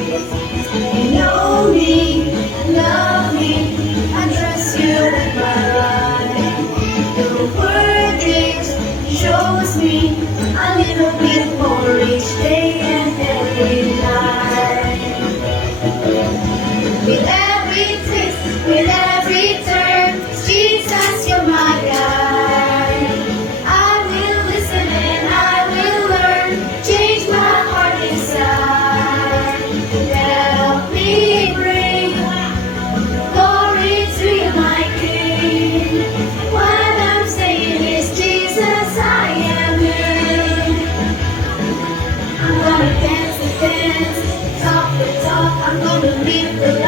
You know me, love me, I trust you with my life. Your word is shows me a little bit more each day and every night. With every twist, with every turn, Jesus, you're my guide. I will listen and I will learn, change my heart inside. Help me bring glory to you, my King. What I'm saying is, Jesus, I am in. I'm gonna dance the dance, talk the talk, I'm gonna live the